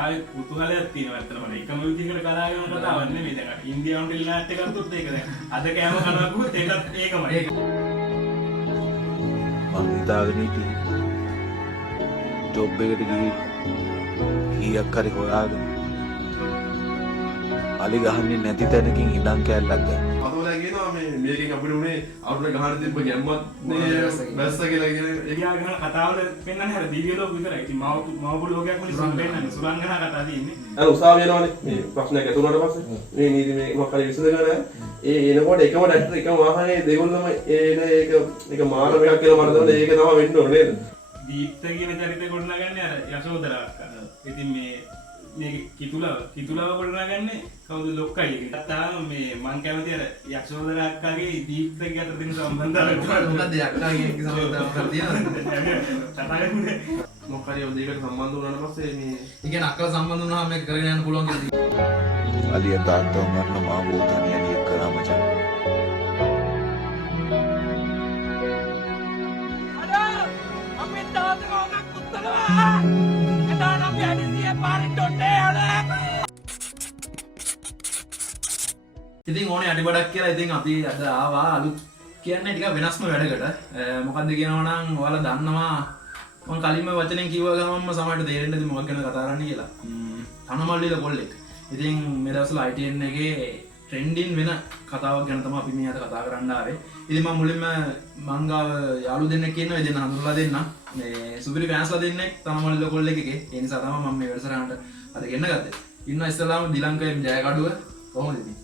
කතාවේ කුතුහලයක් තියෙනවා ඇත්තටම. එකම විදිහකට කතා කරන කතාවක් නෙමෙයි. දැන් ඉන්දියානු ටෙලිනාට්‍ය කරතුත් ඒක දැන්. අද කෑම කනකුත් ඒකත් ඒකමයි. මං හිතාගෙන හිටියේ ජොබ් එකට ගිහින් කීයක් හරි හොයාගෙන අලි ගහන්නේ නැති තැනකින් ඉඩම් කෑල්ලක් ගන්න. අතෝලා කියනවා මේකෙන් අපිට උනේ අපිට ගහන්න තිබ්බ ගැම්මත් නේ බැස්ස කියලා කියන එයා ගහන කතාවල පෙන්වන්නේ අර දිව්‍ය ලෝක විතරයි. ඉතින් මවපු ලෝකයක් වලින් පෙන්වන්නේ සුරංගනා කතා තියෙන්නේ. අර උසාවිය යනවානේ මේ ප්‍රශ්නයක් ඇති වුණාට පස්සේ මේ නීති මේ මොකක් හරි විසඳගෙන එනකොට එකම ඩැක්ටර් එකම වාහනේ දෙගොල්ලම ඒක මානවයක් කියලා මම දන්නේ ඒක තමයි වෙන්න ඕනේ නේද? දීප්ත කියන චරිතය ගොඩනගන්නේ අර යශෝදරා අක්කා. ඉතින් මේ කිතුලව ගොඩනගන්නේ කවුද ලොක්කයි එක. තාම මේ මං කැමති අර යශෝදරා අක්කාගේ දීප්තගේ අතර තියෙන සම්බන්ධතාවය මොකද අක්කාගේ සම්බන්ධතාවයක් තියෙනවද? මොකක් හරි දෙයකට සම්බන්ධ වුණාට පස්සේ මේ ඒ කියන්නේ අක්කලා සම්බන්ධ වුණාම මේක කරගෙන යන්න පුළුවන් කියලා. අලිය තාත්තව මරන මාවෝ තනිය අලියෙක් කරා මචං. ඉතින් ඕනේ අඩිබඩක් කියලා ඉතින් අපි අද ආවා අලුත් කියන්නේ ටිකක් වෙනස්ම වැඩකට. මොකද්ද කියනවා නම් ඔයාලා දන්නවා මම කලින්ම වචනෙන් කිව්ව ගමන්ම සමහරට තේරෙන්නේ නැති මොකක් ගැන කතා කරන්නේ කියලා. තනමල්ලිල කොල්ලෙක්. ඉතින් මේ දවස්වල ITN එකේ ට්‍රෙන්ඩින් වෙන කතාවක් ගැන තමයි අපි මේ අද කතා කරන්න ආවේ. ඉතින් මම මුලින්ම මංගාව යාළු දෙන්නෙක් ඉන්නවා. ඒ දෙන්න හඳුන්වලා දෙන්න. මේ සුපිරි ෆෑන්ස්ලා දෙන්නෙක් තනමල්ලිල කොල්ලෙක් එකේ. ඒ නිසා තමයි මම මේ වැඩසටහනට අද ගෙන්න ගත්තේ. ඉන්නවා ඉස්සලාම දිලංකයෙන් ජයකඩුව කොහොමද ඉතින්?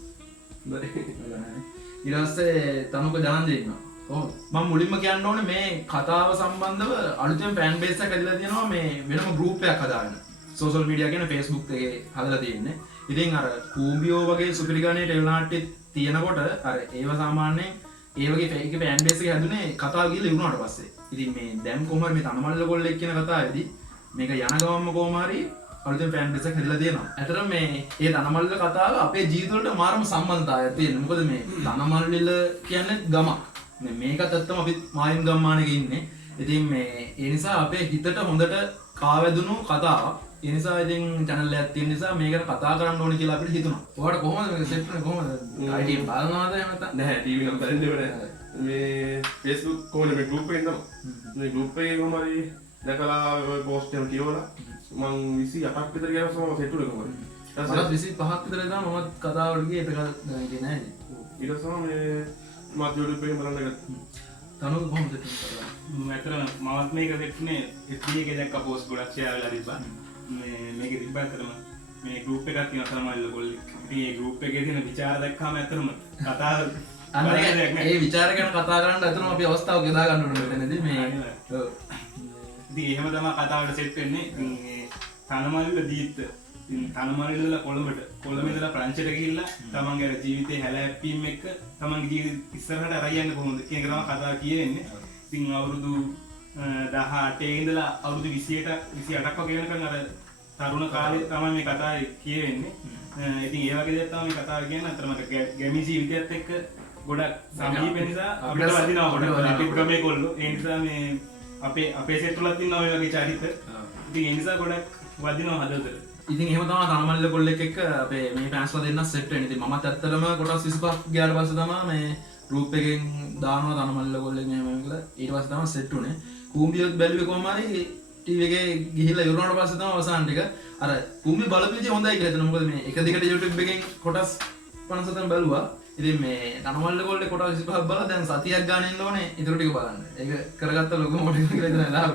ඊට පස්සේ තනුක ජනන්ද ඉන්නවා. කොහොමද? මම මුලින්ම කියන්න ඕනේ මේ කතාව සම්බන්ධව අලුතෙන් ෆෑන් බේස් එකක් ඇදලා තියෙනවා මේ වෙනම ගෲප් එකක් හදාගෙන. සෝෂල් මීඩියා කියන Facebook එකේ හදලා තියෙන්නේ. ඉතින් අර කූඹියෝ වගේ සුපිරි ගානේ ටෙලිනාට්‍ය තියෙනකොට අර ඒව සාමාන්‍යයෙන් ඒ වගේ ෆේක් ෆෑන් බේස් එක හැදුනේ කතාව ගිහලා ඉවුණාට පස්සේ. ඉතින් මේ දැන් කොහොම හරි මේ තනමල්ල කොල්ලෙක් කියන කතාවේදී මේක යන ගමන්ම කොහොම හරි අලුතෙන් ෆෑන් බේස් එකක් හැදලා තියෙනවා. ඇත්තටම මේ ඒ තනමල්ල කතාව අපේ ජීවිත වලට මාරම සම්බන්ධතාවයක් තියෙනවා. මොකද මේ තනමල්ලිල කියන්නේ ගමක්. මේකත් ඇත්තම අපි මායිම් ගම්මානක ඉන්නේ. ඉතින් මේ ඒ නිසා අපේ හිතට හොඳට කාවැදුණු කතාවක්. ඒ නිසා ඉතින් channel එකක් තියෙන නිසා මේකට කතා කරන්න ඕනේ කියලා අපිට හිතුණා. ඔයාලට කොහොමද මේක සෙට් වෙන්නේ කොහොමද? ITN බලනවාද එහෙම නැත්නම්? නැහැ ටීවී නම් බලන්නේ නැහැ. මේ Facebook කොහොමද මේ group එකෙන් තමයි. මේ group එකේ කොහොම හරි දැකලා ඔය post එක කියවලා මං 28ක් විතර ගියම මම සෙට් උනේ කොහොමද? මම 25ක් විතර ඉඳන් මම කතාවලට ගියේ ඒක දැනගෙන නැහැ. ඊට පස්සේ මේ මම YouTube එකේ බලන්න ගත්තා. තනුක කොහොමද සෙට් කරලා? ඇත්තටම මමත් මේක දෙන්නේ FB එකේ දැක්ක post ගොඩක් share වෙලා තිබ්බා. මේකේ තිබ්බා ඇත්තටම මේ group එකක් තියෙනවා තනමල්ල කොල්ලෙක්. ඉතින් මේ group එකේ තියෙන ਵਿਚාර දැක්කම ඇත්තටම කතාව අන්න ඒ ਵਿਚාර ගැන කතා කරන්න ඇත්තටම අපි අවස්ථාවක් යොදා ගන්න ඕනේ මෙතනදී මේ ඔව්. ඉතින් එහෙම තමයි කතාවට සෙට් වෙන්නේ. ඉතින් මේ තනමල්ල දීප්ත ඉතින් තනමල්ල ඉඳලා කොළඹ ඉඳලා ප්‍රංශයට ගිහිල්ලා තමන්ගේ ජීවිතේ හැලහැප්පීම් එක්ක තමන්ගේ ජීවිත ඉස්සරහට අරයි යන්න කොහොමද කියන එක තමයි කතාව කියෙන්නේ. ඉතින් අවුරුදු 18 ඉඳලා අවුරුදු 28ක් වගේ වෙනකන් අර තරුණ කාලේ තමයි මේ කතාව කියෙන්නේ. ඉතින් ඒ වගේ දේවල් තමයි මේ කතාව කියන්නේ. අතරම ගැමි ජීවිතයත් එක්ක ගොඩක් සමීප නිසා අපිට වදිනවා ගොඩක් අපිට ගමේ කොල්ලෝ. ඒ නිසා මේ අපේ සෙට් වලත් ඉන්නවා මේ වගේ චරිත. ඉතින් ඒ නිසා ගොඩක් වදිනවා හදවතට. ඉතින් එහෙම තමයි තනමල්ල කොල්ලෙක් එක්ක අපේ මේ ෆෑන්ස්ලා දෙන්න සෙට් වෙන්නේ. ඉතින් මමත් ඇත්තටම කොටස් 25ක් ගියාට පස්සේ තමයි මේ ගෲප් එකෙන් දානවා තනමල්ල කොල්ලෙක් මෙහෙම කියලා. ඊට පස්සේ තමයි සෙට් උනේ. කූඹියොත් බැලුවේ කොහම හරි ටීවී එකේ ගිහිල්ලා ඉවරනට පස්සේ තමයි අවසාන ටික අර කූඹි බලපෑදී හොඳයි කියලා හිතනවා. මොකද මේ එක දිගට YouTube එකෙන් කොටස් 57ක් බැලුවා. ඉතින් මේ තනමල්ල කොල්ලේ කොටස් 25ක් බලලා දැන් සතියක් ගන්න ඉන්න ඕනේ ඊටු ටික බලන්න. ඒක කරගත්ත ලොකු මොටිව් කියලා හිතන ලාභ.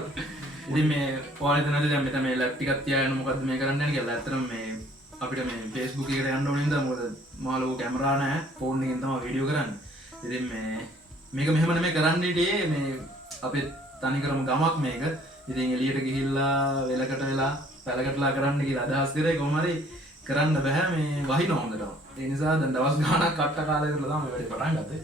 ඉතින් මේ ඔයාලා හිතනද දැන් මෙතන මේ ලැප් ටිකක් තියාගෙන මොකද්ද මේ කරන්න යන්නේ කියලා. ඇත්තටම මේ අපිට මේ Facebook එකට යන්න ඕනේ නේද? මොකද මහ ලොකු කැමරා නැහැ. ෆෝන් එකෙන් තමයි වීඩියෝ කරන්නේ. ඉතින් මේක මෙහෙම නෙමෙයි කරන්න ඉතියේ මේ අපේ තනිකරම ගමක් මේක. ඉතින් එළියට ගිහිල්ලා වෙලකට වෙලා පැලකටලා කරන්න කියලා අදහස් කරේ කොහොම හරි කරන්න බෑ මේ වහින හොඳටම. ඒ නිසා දැන් දවස් ගාණක් කට්ට කාලේ කරලා තමයි මේ වැඩේ පටන් ගත්තේ.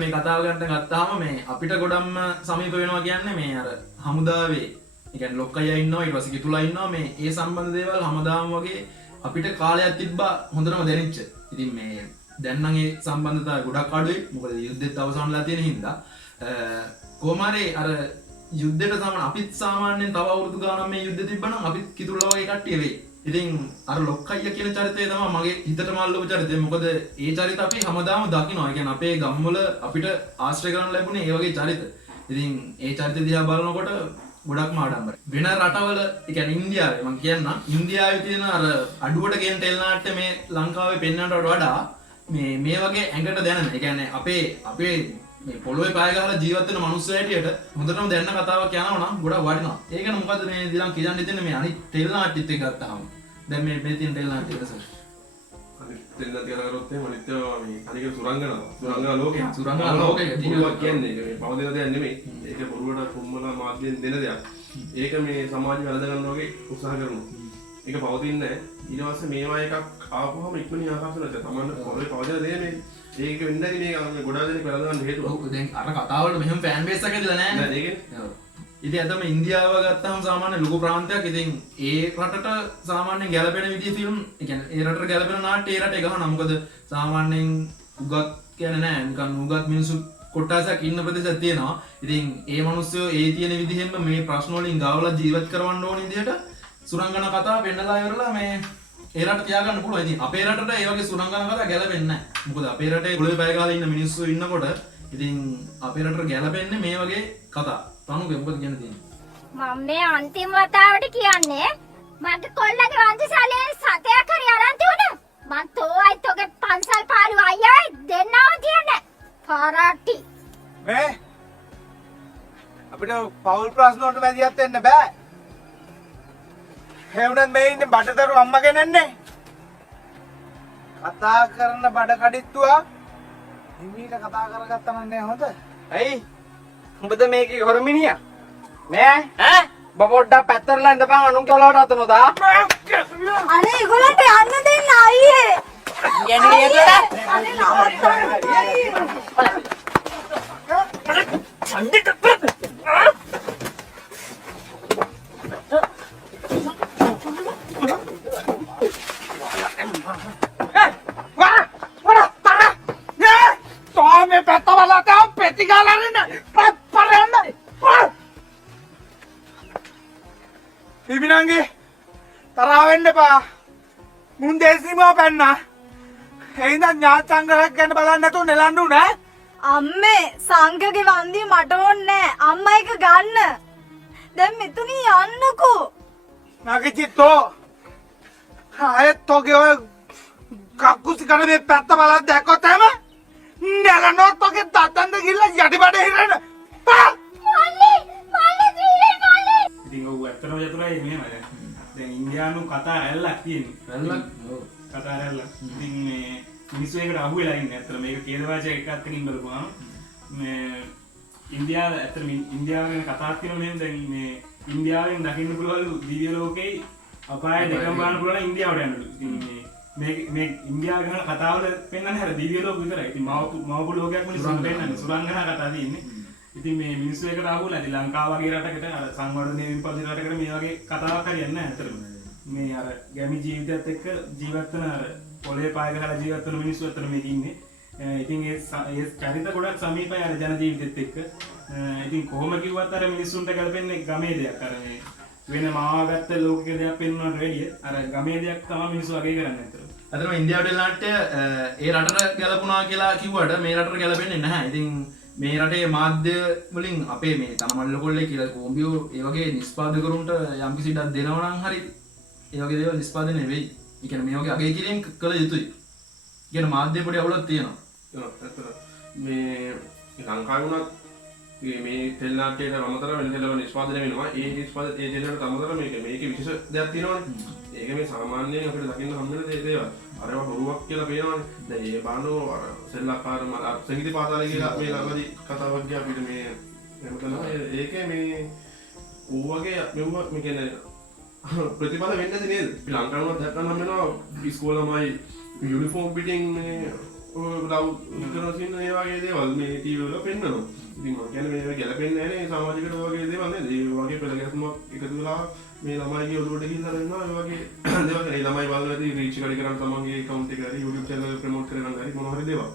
මේ කතාව ගන්න ගත්තාම මේ අපිට ගොඩක්ම සමීප වෙනවා කියන්නේ මේ අර හමුදාවේ ඒ කියන්නේ ලොක්කයියා ඉන්නවා ඊට පස්සේ කිතුලා ඉන්නවා මේ ඒ සම්බන්ධ දේවල් හැමදාම වගේ අපිට කාලයක් තිබ්බා හොඳටම දැනෙච්ච. ඉතින් මේ දැන් නම් ඒ සම්බන්ධතාවය ගොඩක් අඩුයි. මොකද යුද්ධෙත් අවසන්ලා තියෙන හින්දා කොහොම හරි අර යුද්ධයට සමාන අපිත් සාමාන්‍යයෙන් තව අවුරුදු ගානක් මේ යුද්ධෙ තිබ්බනම් අපිත් කිතුල්ලා වගේ කට්ටිය වෙයි. ඉතින් අර ලොක්කයිය කියන චරිතය තමයි මගේ හිතට මල්ලපු චරිතය. මොකද ඒ චරිත අපි හැමදාම දකිනවා. ඒ කියන්නේ අපේ ගම්වල අපිට ආශ්‍රය කරන්න ලැබුණේ ඒ වගේ චරිත. ඉතින් ඒ චරිත දිහා බලනකොට ගොඩක්ම ආඩම්බරයි. වෙන රටවල ඒ කියන්නේ ඉන්දියාවේ මම කියන්නම් ඉන්දියාවේ තියෙන අර අඩුවට ගෙන ටෙල් නාට්‍ය මේ ලංකාවේ පෙන්වන්නට වඩා මේ වගේ ඇඟට දැනෙන. ඒ කියන්නේ අපේ මේ පොළොවේ පාය ගහලා ජීවත් වෙන මිනිස්සු හැටියට හොඳටම දැනන කතාවක් යනවා නම් ගොඩක් වටිනවා. ඒකනේ මොකද මේ දිලන් කියන්න හිතන්නේ මේ අනිත් ටෙල් නාට්‍යත් එක්ක ගත්තාම. දැන් මේ තියෙන ටෙල් නාට්‍ය එක සර්. අනිත් ටෙල් නාට්‍ය කරගත්තොත් එහෙම අනිත් මේ අනික සුරංගනා ලෝකේ. සුරංගනා ලෝකේ තියෙනවා කියන්නේ මේ පව දෙන දෙයක් නෙමෙයි. ඒක බොරුවට කුම්මලා මාධ්‍යෙන් දෙන දෙයක්. ඒක මේ සමාජය වැළඳ ගන්න වගේ උත්සාහ කරනවා. ඒක පවතින්නේ නැහැ. ඊට පස්සේ මේවා එකක් ආපුවම ඉක්මනින් ආකාශවලට තමන්න පොළොවේ පවතින දේ මේ ඒක වෙන්නේ මේ ගොඩාක් දෙනෙක් වැළඳ ගන්න හේතුව. ඔව් දැන් අර කතාවලට මෙහෙම ෆෑන් බේස් එකක් ඇදලා නැහැ. නෑ ඒකනේ. ඔව්. ඉතින් අදම ඉන්දියාව ගත්තාම සාමාන්‍ය ලොකු ප්‍රාන්තයක්. ඉතින් ඒ රටට සාමාන්‍යයෙන් ගැලපෙන විදිහේ ෆිල්ම්, ඒ කියන්නේ ඒ රටට ගැලපෙන නාට්‍ය ඒ රටේ ගහනවා. මොකද සාමාන්‍යයෙන් උගත් කියන්නේ නැහැ. නිකන් උගත් මිනිස්සු කොටසක් ඉන්න ප්‍රදේශයක් තියෙනවා. ඉතින් ඒ මිනිස්සු ඒ තියෙන විදිහෙන්ම මේ ප්‍රශ්න වලින් ගාවලා ජීවත් කරවන්න ඕන විදිහට සුරංගන කතා පෙන්නලා ඉවරලා මේ ඒ රට තියාගන්න පුළුවන්. ඉතින් අපේ රටට ඒ වගේ සුරංගන කතා ගැලපෙන්නේ නැහැ. මොකද අපේ රටේ පොළොවේ පය ගහලා ඉන්න මිනිස්සු ඉන්නකොට ඉතින් අපේ රටට ගැලපෙන්නේ මේ වගේ කතා. තනුගේ මොකද කියන්න තියෙන්නේ? මම මේ අන්තිම වතාවට කියන්නේ මට කොල්ලගේ වංශශාලයේ සතයක් හරි අරන් තියුණා. මං තෝයි තෝගේ පන්සල් පාරු අයියයි දෙන්නව තියන්නේ. පාරටි. මේ අපිට පෞල් ප්‍රශ්න වලට මැදිහත් වෙන්න බෑ. හේවුනත් මේ ඉන්නේ බඩදරු අම්මා කෙනෙන්නේ. කතා කරන බඩ කඩਿੱත්තුවා හිමීට කතා කරගත්තා නම් නේ හොඳ. ඇයි? උඹද මේකේ හොරමිනියා? නෑ ඈ? බබොඩ්ඩක් පැත්තරලා ඉඳපන් අනුන් කලවට අතනොදා. අනේ ඒගොල්ලන්ට යන්න දෙන්න අයියේ. යන්නේ නේද? අනේ නවත්තන්න. මේ පැත්ත බලලා තව පෙති ගාලා ඉන්න පරන්න ඉබිනංගේ තරහ වෙන්න එපා මුන් දේශීමව පැන්නා එහෙනම් ඥාති සංග්‍රහයක් ගැන බලන්න නැතුව නෙලන්න උනේ අම්මේ සංඝගේ වන්දිය මට ඕනේ නෑ අම්මා එක ගන්න දැන් මෙතුණින් යන්නකෝ මගේ චිත්තෝ ආයෙත් ඔගේ ඔය කක්කුසි කන මේ පැත්ත බලලා දැක්කොත් එහෙම නෙලනොත් ඔගේ තත්තන්ද ගිහලා යටිබඩ හිරෙන්න මල්ලි ත්‍රිලේ මල්ලි. ඉතින් ඔව් ඇත්තටම යතුරයි මෙහෙමයි. දැන් ඉන්දියානු කතා ඇල්ලක් තියෙන්නේ. වැල්ලක්. ඔව්. කතා ඇල්ලක්. ඉතින් මේ මිනිස්සු ඒකට අහු වෙලා ඉන්නේ. ඇත්තට මේක කේද වාචක එකක් අතකින් බලපුවාම මේ ඉන්දියාව ඇත්තට ඉන්දියාව ගැන කතාවක් තියෙනවා මෙහෙම දැන් මේ ඉන්දියාවෙන් දකින්න පුළුවන් දිව්‍ය ලෝකේ අපාය දෙකම බලන්න පුළුවන් ඉන්දියාවට යනලු. ඉතින් මේ ඉන්දියාව ගැන කතාවල පෙන්වන්නේ හරිය දිව්‍ය ලෝක විතරයි. ඉතින් මවපු ලෝකයක් මිනිස්සුන්ට පෙන්වන්නේ සුරංගනා කතා තියෙන්නේ. ඉතින් මේ මිනිස්සු එකට අහුවලා ඉතින් ලංකාව වගේ රටකට අර සංවර්ධනය විපදින රටකට මේ වගේ කතාවක් හරියන්නේ නැහැ අතරම. මේ අර ගැමි ජීවිතයත් එක්ක ජීවත් වෙන අර පොළේ පාය ගහලා ජීවත් වෙන මිනිස්සු අතර මේක ඉන්නේ. ඉතින් ඒ චරිත ගොඩක් සමීපයි අර ජන ජීවිතෙත් එක්ක. ඉතින් කොහොම කිව්වත් අර මිනිස්සුන්ට ගැලපෙන්නේ ගමේ දෙයක්. අර මේ වෙන මාවාගත්ත ලෝකික දෙයක් පෙන්වන්නට වැඩිය අර ගමේ දෙයක් තමයි මිනිස්සු අගය කරන්නේ අතර. අතන ඉන්දියාවට නාට්‍ය ඒ රටට ගැලපුණා කියලා කිව්වට මේ රටට ගැලපෙන්නේ නැහැ. ඉතින් මේ රටේ මාධ්‍ය වලින් අපේ මේ තනමල්ල කොල්ලේ කියලා කොම්බියෝ ඒ වගේ නිෂ්පාදකරුන්ට යම්කිසි ඉඩක් දෙනවා නම් හරි ඒ වගේ දේවල් නිෂ්පාදනය වෙයි. ඒ කියන්නේ මේ වගේ අගය කිරීම කළ යුතුයි. කියන මාධ්‍ය පොඩි අවුලක් තියෙනවා. මේ ලංකාවේ වුණත් මේ තෙල් නාට්‍යයට අමතරව වෙන දේවල් නිෂ්පාදනය වෙනවා. ඒ නිෂ්පාදන ඒ දේවල්ට අමතරව මේකේ විශේෂ දෙයක් තියෙනවානේ. ඒක මේ සාමාන්‍යයෙන් අපිට දකින්න හම්බ වෙන දේවල්. අරවා බොරුවක් කියලා පේනවානේ. දැන් මේ බානෝ අර සෙල්ලක්කාර සංගීත පාතාලේ කියලා මේ ළඟදී කතාවක් ගියා අපිට මේ එහෙම තමයි. ඒකේ මේ ඌවගේ මෙවුව මේ කියන්නේ ප්‍රතිඵල වෙන්නේ නැති නේද? අපි ලංකාවේ වුණත් දැක්කම හම්බ වෙනවා ඉස්කෝල ළමයි යුනිෆෝම් පිටින් මේ ලව් කරන සින්න ඒ වගේ දේවල් මේ ටීවී වල පෙන්නනවා. ඉතින් මම කියන්නේ මේ ගැලපෙන්නේ නැහැ නේ සමාජිකට වගේ දේවල් නේද? ඒ වගේ පෙළ ගැස්මක් එකතු වෙලා මේ ළමයිගේ ඔළුවට ගිහිල්ලා වෙනවා ඒ වගේ දේවල්. ඒ ළමයි බලද්දී රීච් කරි කරන් තමන්ගේ account එක හරි YouTube channel එක promote කරගන්න හරි මොනවා හරි දේවල්.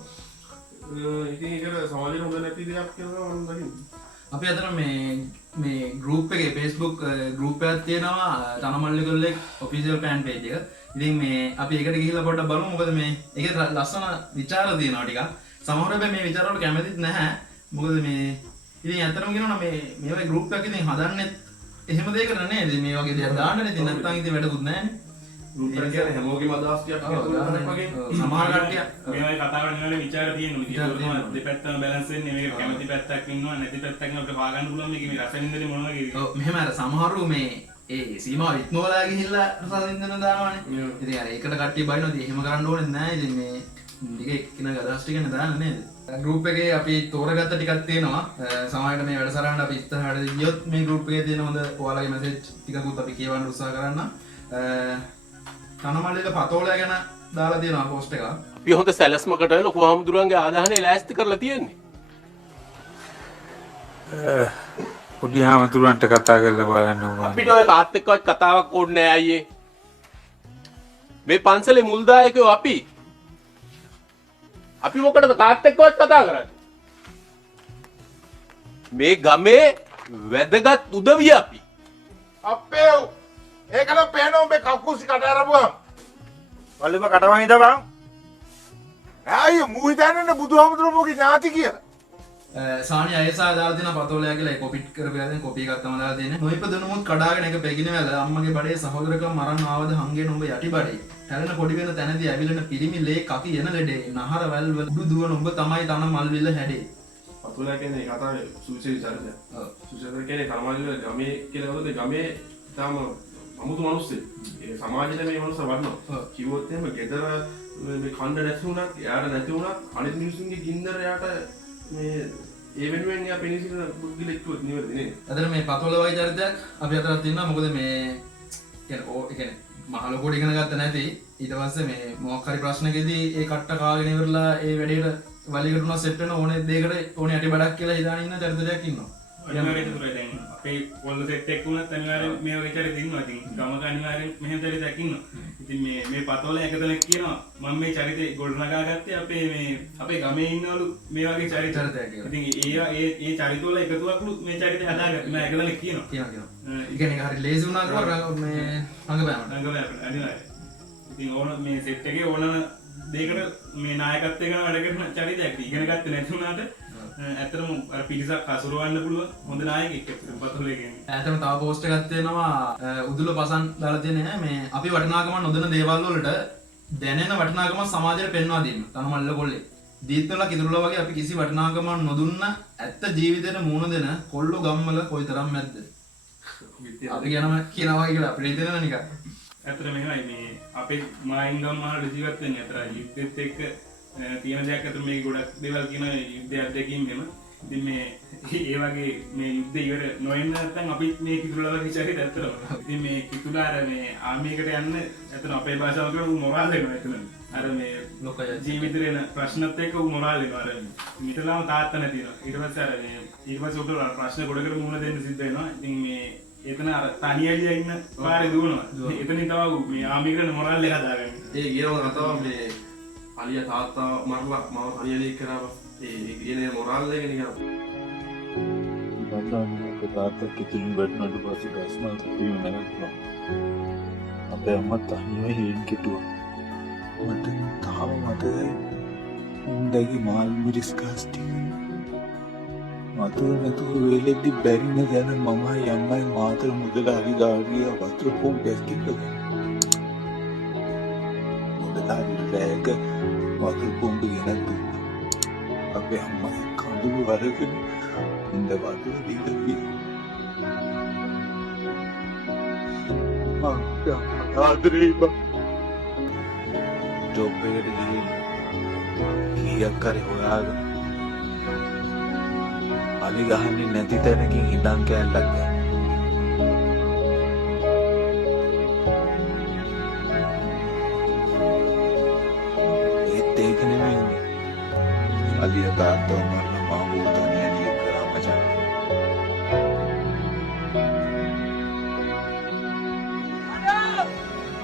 ඉතින් ඒක සමාජයට හොඳ නැති දෙයක් කියලා මම දකිනවා. අපි අතන මේ ගෲප් එකේ Facebook ගෲප් එකක් තියෙනවා තනමල්ලි කොල්ලෙක් ඔෆිෂියල් ෆෑන් පේජ් එක. ඉතින් මේ අපි ඒකට ගිහිල්ලා පොඩ්ඩක් බලමු. මොකද මේ ඒකේ ලස්සන විචාර තියෙනවා ටිකක්. සමහර වෙලාවට මේ විචාර වලට කැමතිත් නැහැ. මොකද මේ ඉතින් ඇත්තටම කියනවා මේ වගේ ගෲප් එකක් ඉතින් හදන්නේ එහෙම දෙයකට නේද? මේ වගේ දෙයක් දාන්නනේ. ඉතින් නැත්තම් ඉතින් වැඩකුත් නැහැනේ. ගෲප් එක කියන්නේ හැමෝගෙම අදහස් ටිකක් වගේ සමහර කට්ටිය මේ වගේ කතා කරන වෙලාවේ විචාර තියෙනවා. ඒක දෙපැත්තම බැලන්ස් වෙන්නේ. මේක කැමති පැත්තක් ඉන්නවා නැති පැත්තක් ඉන්නවා අපිට හොයාගන්න පුළුවන් මේකේ මේ රස විඳින්නේ මොන වගේද? ඔව් මෙහෙම අර සමහරු මේ ඒ සීමාව ඉක්මවලා ගිහිල්ලා රස විඳින්න දානවනේ. ඉතින් අර ඒකට කට්ටිය බයිනවා. ඉතින් එහෙම කරන්න ඕනේ නැහැ. ඉතින් මේ ටික එක්කින අදහස් ටික නේ දාන්න නේද? ගෲප් එකේ අපි තෝරගත්ත ටිකක් තියෙනවා. සමහරවිට මේ වැඩසටහනට අපි ඉස්සරහට ගියොත් මේ ගෲප් එකේ තියෙන හොඳ ඔයාලගේ මැසේජ් ටිකකුත් අපි කියවන්න උත්සාහ කරන්න. තනමල්ලික පතෝලයා ගැන දාලා තියෙනවා පෝස්ට් එකක්. අපි හොඳ සැලස්මකට ලොකු හාමුදුරුවන්ගේ ආදාහනේ ලෑස්ති කරලා තියෙන්නේ. පොඩි හාමුදුරුවන්ට කතා කරලා බලන්න ඕන. අපිට ඔය කාත් එක්කවත් කතාවක් ඕනේ නෑ අයියේ. මේ පන්සලේ මුල් දායකයෝ අපි. අපි මොකටද කාත් එක්කවත් කතා කරන්නේ? මේ ගමේ වැදගත් උදවිය අපි. අපේ ඒකල පේනවා මේ කකුසි කට අරපුවා. වලිම කටවන් ඉඳපන්. ආයේ මූ හිතන්නේ බුදුහාමුදුරුවෝගේ ඥාති කියලා. සානි අයසා දාලා තියෙන පතෝලයා කියලා ඒ කොපි කරපියා දැන් කොපි එකක් තමයි දාලා තියෙන්නේ. නොයිපදුනොත් කඩාගෙන එක පෙගින වැල අම්මගේ බඩේ සහෝදරකම් මරන්න ආවද හංගේ නුඹ යටි බඩේ. හැලෙන පොඩි වෙන තැනදී ඇවිලෙන පිරිමි ලේ කකි එන ලෙඩේ. නහර වැල් වල දුදුවන උඹ තමයි තන මල් විල හැඩේ. පතුලා කියන්නේ කතාවේ සුවිශේෂී චරිතයක්. ඔව්. සුවිශේෂී කියන්නේ සමාජයේ ගමේ කියලා වලද ගමේ තාම අමුතු මිනිස්සෙක්. ඒ සමාජයේ මේ මිනිස්සු වඩනවා. කිව්වොත් එහෙම ගෙදර මේ කණ්ඩ නැති වුණත්, එයාට නැති වුණත් අනිත් මිනිස්සුන්ගේ ගින්දර එයාට මේ ඒ වෙනුවෙන් එයා පෙනීසින බුද්ධිලෙක් කිව්වොත් නිවැරදි නේ. අතන මේ පතෝල වගේ චරිතයක් අපි අතරක් තියෙනවා. මොකද මේ කියන්නේ මහ ලොකුට ඉගෙන ගත්ත නැති ඊට පස්සේ මේ මොකක් හරි ප්‍රශ්නකෙදී ඒ කට්ට කාගෙන ඉවරලා ඒ වැඩේට වලිගට උනා සෙට් වෙන ඕනේ දෙයකට ඕනේ යටි බඩක් කියලා හිතාන ඉන්න චරිතයක් ඉන්නවා. අනිවාර්යයෙන් තුරයි දැන් අපේ පොල්ල සෙට් එක වුණත් අනිවාර්යෙන් මේ වගේ චරිත ඉන්නවා. ඉතින් ගමක අනිවාර්යෙන් මෙහෙම චරිතයක් ඉන්නවා. ඉතින් මේ පතෝල එක දෙනෙක් කියනවා මම මේ චරිතේ ගොඩනගා ගත්තේ අපේ ගමේ ඉන්නවලු මේ වගේ චරිතයක් කියලා. ඉතින් ඒ චරිතවල එකතුවක්ලු මේ චරිතේ හදාගත්තේ. මම එක දෙනෙක් කියනවා. කියනවා. ඒ කියන්නේ හරි ලේසි වුණා කියලා මේ අංගබෑමට. අනිවාර්යෙන්. ඉතින් ඕන මේ සෙට් එකේ ඕන දෙයකට මේ නායකත්වය ගැන වැඩ කරන චරිතයක්. ඉගෙන ගත්තේ නැති වුණාට ඇත්තටම අර පිරිසක් හසුරවන්න පුළුවන් හොඳ නායකයෙක් පතෝලේ කියන්නේ. ඇත්තටම තව පෝස්ට් එකක් තියෙනවා උදුල පසන් දාලා තියෙන මේ අපි වටිනාකම නොදෙන දේවල් වලට දැනෙන වටිනාකම සමාජයට පෙන්වා දීම. තනමල්ල කොල්ලේ. දීත්වල කිදුරුල වගේ අපි කිසි වටිනාකමක් නොදුන්න ඇත්ත ජීවිතේට මුහුණ දෙන කොල්ලෝ ගම්වල කොයිතරම් මැද්ද. අපි කියනවා කියලා අපිට හිතෙනවා නිකන්. ඇත්තට මෙහෙමයි මේ අපේ මායින්ගම් මහල් ජීවත් වෙන්නේ අතර යුද්ධෙත් එක්ක තියෙන දෙයක් අතර මේ ගොඩක් දේවල් කියන යුද්ධයක් දෙකින් මෙම. ඉතින් මේ ඒ වගේ මේ යුද්ධය ඉවර නොවෙන්න නැත්නම් අපි මේ කිතුලා වගේ චරිත ඇත්තටම. ඉතින් මේ කිතුලා අර මේ ආර්මියකට යන්න ඇත්තට අපේ භාෂාව කියන මොරාල් දෙනවා ඇත්තටම. අර මේ ලොකය ජීවිතේ එන ප්‍රශ්නත් එක්ක මොරාල් දෙනවා. අර මිතලාම තාත්තා නැතිනවා. ඊට පස්සේ අර මේ ඊට පස්සේ උඩ ප්‍රශ්න ගොඩකට මුහුණ දෙන්න සිද්ධ වෙනවා. ඉතින් මේ එතන අර තනියලිය ඉන්න පාරේ දුවනවා. එතනින් තමයි මේ ආමිකරන මොරාල් එක හදාගන්නේ. ඒ ගියම කතාව මේ අලියා තාත්තා මරලා මාව තනියලිය කරාම ඒ ගියනේ මොරාල් එක නිකන් බඳාන්නක තාත්තා කිතුණු වැඩනට පස්සේ ගස්මල් කිව්ව නැත්නම් අපේ අම්මා තනියම හේන් කෙටුවා. මට තාම මතකයි උන්දගේ මාල් මිරිස් කාස්ටි වතුර නැතුව වේලෙද්දි බැරින ගැන මමයි අම්මයි මාතර මුදලාලි ගාඩිය වතුර පොම්පයක් කිව්වා. මුදලාලි රෑක වතුර පොම්ප ගෙනත් දුන්නා. අපේ අම්මා කඳුළු වරගෙන උන්ද වතුර දීලා කිව්වා. ආදරේ බා. ජොබ් එකට ගිහින් කීයක් හරි හොයාගෙන අලි ගහන්නේ නැති තැනකින් ඉඳන් කෑල්ලක් ගන්න. ඒත් ඒක නෙමෙයි. අලිය තාත්තා මරන මාවු තනියම කරා මචං.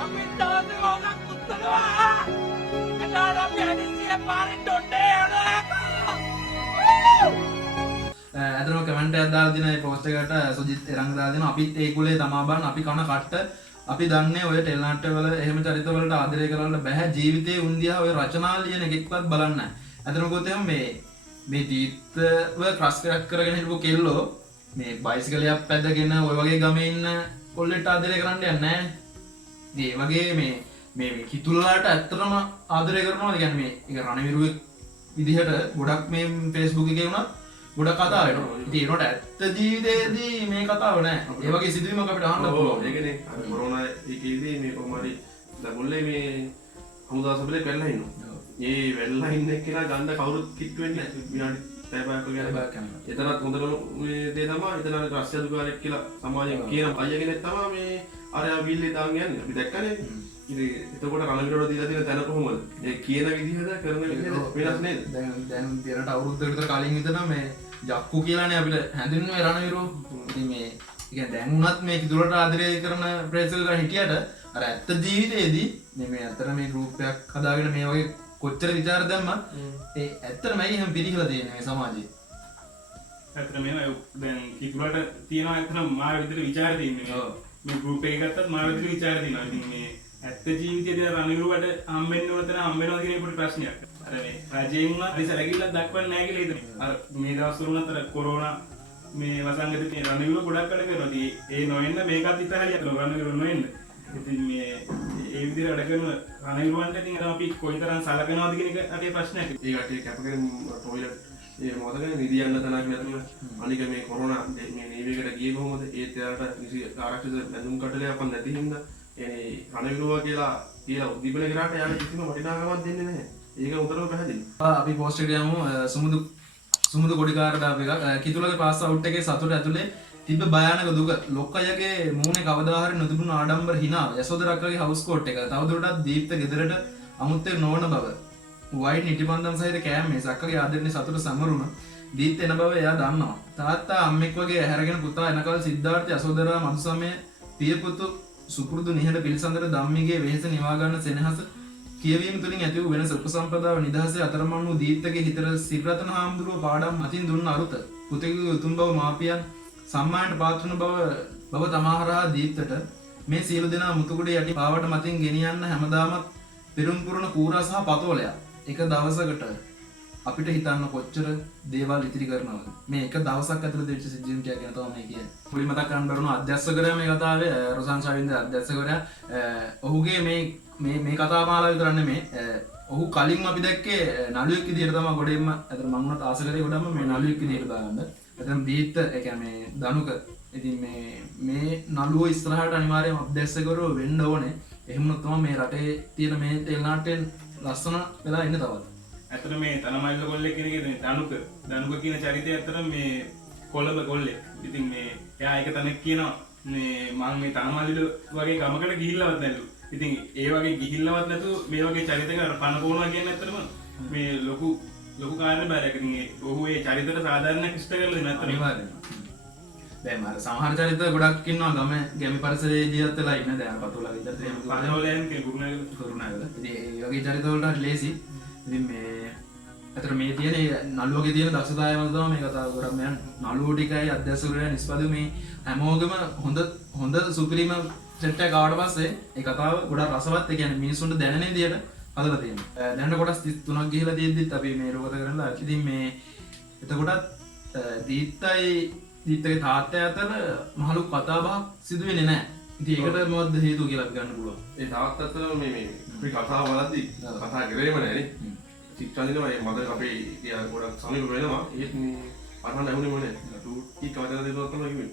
අපි තාත්තේ ඕනක් උත්තනවා. එදාට අපි අනිසිය පාරෙන් ඩොන්නේ යනවා. ඇතනම කමෙන්ට් කමෙන්ට් එකක් දාලා දින ඒ පෝස්ට් එකට සුජිත් එරංග දාලා දින අපිත් ඒ කුලේ තමා බං අපි කන කට්ට අපි දන්නේ ඔය ටෙල් නාට්‍යවල එහෙම චරිත වලට ආදරය කරන්න බෑ ජීවිතේ උන්දියා ඔය රචනා ලියන එකෙක්වත් බලන්න නැහැ. අතන මොකද මේ දීප්තව ක්‍රස් කරගෙන හිටපු කෙල්ලෝ මේ බයිසිකලයක් පැදගෙන ඔය වගේ ගමේ ඉන්න කොල්ලෙට ආදරය කරන්න යන්නේ නැහැ. ඒ වගේ මේ කිතුල්ලාට ඇත්තටම ආදරය කරනවා. කියන්නේ මේ ඒක රණවිරුවෙක් විදිහට ගොඩක් මේ Facebook එකේ වුණත් ගොඩක් කතා වෙනවා. ඉතින් ඒනට ඇත්ත ජීවිතේදී මේ කතාව නෑ. ඒ වගේ සිදුවීමක් අපිට අහන්න පුළුවන්. ඒකනේ කොරෝනා එකේදී මේ කොහමරි දඟුල්ලේ මේ හමුදා සභාවේ පැනලා ඉන්නවා. ඒ වෙල්ලා ඉන්න එක්කෙනා ගන්න කවුරුත් කිට්ටු වෙන්නේ නැහැ. විනාඩි පැයක් වගේ යනවා. එතනත් හොඳටම මේ දේ තමයි එතන රාජ්‍ය අධිකාරියෙක් කියලා සමාජයෙන් කියන අය කෙනෙක් තමයි මේ අරයා බිල්ලේ දාන් යන්නේ. අපි දැක්කනේ. ඉතින් එතකොට රණවිරුවට දීලා තියෙන තැන කොහොමද? ඒ කියන විදිහද කරන විදිහද වෙනස් නේද? දැන් දෙරට අවුරුද්දකට විතර කලින් විතර මේ ජක්කු කියලානේ අපිට හැඳින්වුවේ රණවිරුව. ඉතින් මේ කියන්නේ දැන් උනත් මේ කිතුලට ආදරය කරන ප්‍රේසල්ලා හිටියට අර ඇත්ත ජීවිතේදී මේ අතර මේ ගෲප් එකක් හදාගෙන මේ වගේ කොච්චර විචාර දැම්මත් ඒ ඇත්තටමයි එහෙම පිළිහිලා තියෙන්නේ මේ සමාජයේ. ඇත්තටම දැන් කිතුලට තියෙනවා ඇත්තටම මාව විදිහට විචාර තියෙන්නේ. මේ ගෲප් එක ගත්තත් මාව විදිහට විචාර තියෙනවා. ඉතින් මේ ඇත්ත ජීවිතයේදී රණවිරුවට හම්බෙන්න ඕන තැන හම්බෙනවා කියන පොඩි ප්‍රශ්නයක්. අර මේ රජයෙන් හරි සැලකිල්ලක් දක්වන්නේ නැහැ කියලා හිතනවා. අර මේ දවස්වල උනත් අර කොරෝනා මේ වසංගතේ මේ රණවිරුව ගොඩක් වැඩ කරනවා. ඉතින් ඒ නොවෙන්න මේකත් ඉතහරියක් කරනවා රණවිරුව නොවෙන්න. ඉතින් මේ ඒ විදිහට වැඩ කරන රණවිරුවන්ට ඉතින් අර අපි කොයිතරම් සලකනවද කියන එක අතේ ප්‍රශ්නයක්. ඒ කට්ටිය කැපකරන ටොයිලට් ඒ මොකදගෙන නිදි යන්න තැනක් නැතුව අනික මේ කොරෝනා මේ නීවියකට ගියේ කොහොමද? ඒත් එයාට නිසි ආරක්ෂිත බැඳුම් කඩලයක් නැති හින්දා ඒ රණවිරුව කියලා උද්දීපන කරාට යාළුවා කිසිම වටිනාකමක් දෙන්නේ නැහැ. ඒක උතරම පැහැදිලි. අපි පෝස්ට් එකට යමු සුමුදු කොඩිකාර දාපු එකක්. කිතුලගේ පාස් අවුට් එකේ සතුට ඇතුලේ තිබ්බ භයානක දුක. ලොක්කයගේ මූණේ කවදා හරි නොතිබුණු ආඩම්බර හිනාව. යසෝදරක්කගේ හවුස් කෝට් එක. තවදුරටත් දීප්ත ගෙදරට අමුත්තේ නොවන බව. වයින් නිටිපන්දම් සහිත කෑම මේ සක්කගේ ආදරණීය සතුට සමරුණ දීප්ත එන බව එයා දන්නවා. තාත්තා අම්මෙක් වගේ ඇහැරගෙන පුතා එනකල් සිද්ධාර්ථ යසෝදරා මනුසමය පියපුතු සුපුරුදු නිහඬ පිළිසඳර ධම්මිගේ වෙහෙස නිවා ගන්න සෙනෙහස කියවීම තුළින් ඇති වූ වෙනස උපසම්පදාව නිදහසේ අතරමං වූ දීප්තගේ හිතට සිරිරතන හාමුදුරුව පාඩම් අතින් දුන්න අරුත පුතෙකුගේ උතුම් බව මාපියන් සම්මානට පාත්‍ර වන බව තමාහරහා දීප්තට මේ සියලු දෙනා මුතුකුඩේ යටි පාවට මතින් ගෙනියන්න හැමදාමත් පෙරම් පුරන කූරා සහ පතෝලයා එක දවසකට අපිට හිතන්න කොච්චර දේවල් ඉතිරි කරනවද මේ එක දවසක් ඇතුළත වෙච්ච සිද්ධියක් ගැන තමයි මේ කියන්නේ. මුලින්ම මතක් කරන්න බැරුණු අධ්‍යක්ෂකවරයා මේ කතාවේ රොසන් ශවින්ද අධ්‍යක්ෂකවරයා ඔහුගේ මේ කතා මාලාව විතර නෙමේ ඔහු කලින් අපි දැක්කේ නළුවෙක් විදිහට තමයි ගොඩෙන්ම අතන මම උනත් ආස කරේ ගොඩම මේ නළුවෙක් විදිහට දාන්න. එතන දීප්ත ඒ කියන්නේ දනුක ඉතින් මේ නළුව ඉස්සරහට අනිවාර්යයෙන්ම අධ්‍යක්ෂකවරු වෙන්න ඕනේ. එහෙම වුණොත් තමයි මේ රටේ තියෙන මේ තෙල් නාට්‍යයෙන් ලස්සන වෙලා ඉන්න තවත්. ඇත්තට මේ තනමල්ල කොල්ලෙක් කියන එක දනුක කියන චරිතය ඇත්තට මේ කොළඹ කොල්ලෙක්. ඉතින් මේ එයා එක තැනක් කියනවා මේ මම මේ තනමල්ල වගේ ගමකට ගිහිල්ලවත් නැලු. ඉතින් ඒ වගේ ගිහිල්ලවත් නැතුව මේ වගේ චරිතයක පණ පොවනවා කියන්නේ ඇත්තටම මේ ලොකු කාර්යභාරයක්. ඉතින් ඔහු ඒ චරිතයට සාධාරණයක් ඉෂ්ට කරලා දෙන ඇත්තට අනිවාර්යයෙන්ම. දැන් අර සමහර චරිත ගොඩක් ඉන්නවා ගැමි පරිසරයේ ජීවත් වෙලා ඉන්න. දැන් පතෝලා විතරට එහෙම පතෝලයන් කියන ගුරුනායක. ඉතින් ඒ වගේ චරිත වලට ලේසි. ඉතින් මේ අතර මේ තියෙන නළුවගේ තියෙන දක්ෂතාවය මත තමයි මේ කතාව කරන්නේ. නළුවෝ ටිකයි අධ්‍යක්ෂකවරයා නිස්පදු මේ හැමෝගෙම හොඳ සුපිරිම සෙට් එකක් ආවට පස්සේ ඒ කතාව ගොඩක් රසවත්. ඒ කියන්නේ මිනිස්සුන්ට දැනෙන විදියට හදලා තියෙනවා. දැනට කොටස් 33ක් ගිහිලා තියෙද්දිත් අපි මේ රෝගත කරලා ඉතින් මේ එතකොටත් දීප්තගේ තාත්තයා අතර මහලු කතා බහක් සිදු වෙන්නේ නැහැ. ඉතින් ඒකට මොකද්ද හේතුව කියලා අපි ගන්න පුළුවන්. ඒ තාත්තත් මේ කතාව වලදී කතා කරේම නෑනේ. චිත්‍රාදිනවා මේ මද අපේ කියා ගොඩක් සමීප වෙනවා. ඒත් මේ අරහන් ඇහුනේම නෑ. ටූටි කවදාද දෙනවා තමයි කිව්වේ.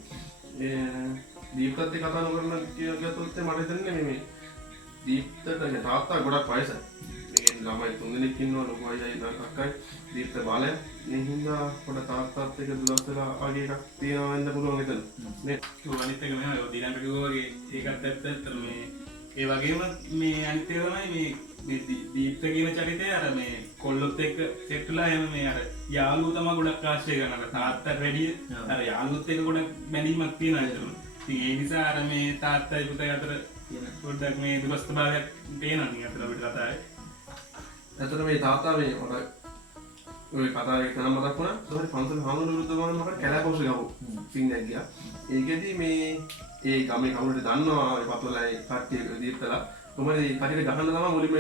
දීප්තත් කතා නොකරන කියතොත් මට හිතෙන්නේ මේ දීප්තට තාත්තා ගොඩක් වයසයි. මේ ළමයි තුන්දෙනෙක් ඉන්නවා ලොකු අයියයි අක්කයි. දීප්ත බාලය මේ හින්දා පොඩ තාත්තත් එක්ක දුලස් වෙලා වගේ එකක් තියෙනවා වෙන්න පුළුවන් එතන. මේ අනිත් එක මෙහෙම දිනකට කිව්වා වගේ ඒකත් ඇත්ත මේ ඒ වගේම මේ අනිත් එක තමයි මේ දීප්ත කියන චරිතය අර මේ කොල්ලොත් එක්ක සෙට් වෙලා එහෙම මේ අර යාළුවෝ තමයි ගොඩක් ආශ්‍රය කරන අර තාත්තට වැඩිය අර යාළුවොත් එක්ක ගොඩක් බැඳීමක් තියෙනවා ඒතකොට. ඉතින් ඒ නිසා අර මේ තාත්තයි පුතයි අතර පොඩ්ඩක් මේ දුරස්ථභාවයක් පේනවා නේ අතර අපිට කතාවේ. ඇත්තට මේ තාත්තා මේ ඔය කතාවේ එක නම් මතක් වුණා. සෝරි පන්සල් හාමුදුරුවෝ විරුද්ධව මම කැලෑපොස්ස ගහපු සින් එකක් ගියා. ඒකෙදි මේ ඒ ගමේ කවුරුද දන්නවා ඒ පතලයි කට්ටිය දීප්තලා කොහමද කටියට ගහන්න තමයි මුලින්ම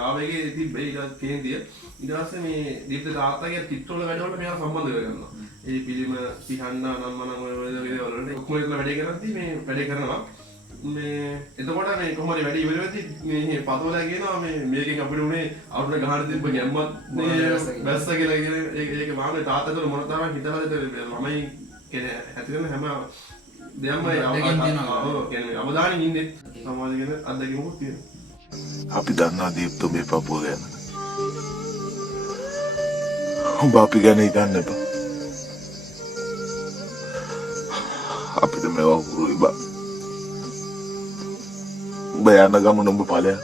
ආවේගේ තිබ්බේ ඊට කේන්දිය. ඊට පස්සේ මේ දීප්ත තාත්තගේ චිත්‍රවල වැඩවලට මෙයා සම්බන්ධ කරගන්නවා. ඒ පිළිම සිහන්න නම් මනම් ඔය වලට ඔක්කොම ඉතලා වැඩේ කරද්දි මේ වැඩේ කරනවා. මේ එතකොට මේ කොහොමද වැඩි ඉවර වෙද්දි මේ පතෝලා කියනවා මේ මේකෙන් අපිට උනේ අවුරුද්ද ගහන තිබ්බ ගැම්මත් මේ බැස්ස කියලා කියන ඒක මානේ තාත්තට මොන තරම් හිතලාද ළමයි කියන්නේ ඇති වෙන හැම දෙයක්ම කියන්නේ අවදානින් ඉන්නේ සමාජ ගැන අත්දැකීමකුත් තියෙනවා. අපි දන්නා දීප්ත මේ පපුව ගැන. ඔබ අපි ගැන හිතන්න එපා. අපිට මේවා හුරුයි බා. ඔබ යන ගමන ඔබ ඵලයක්.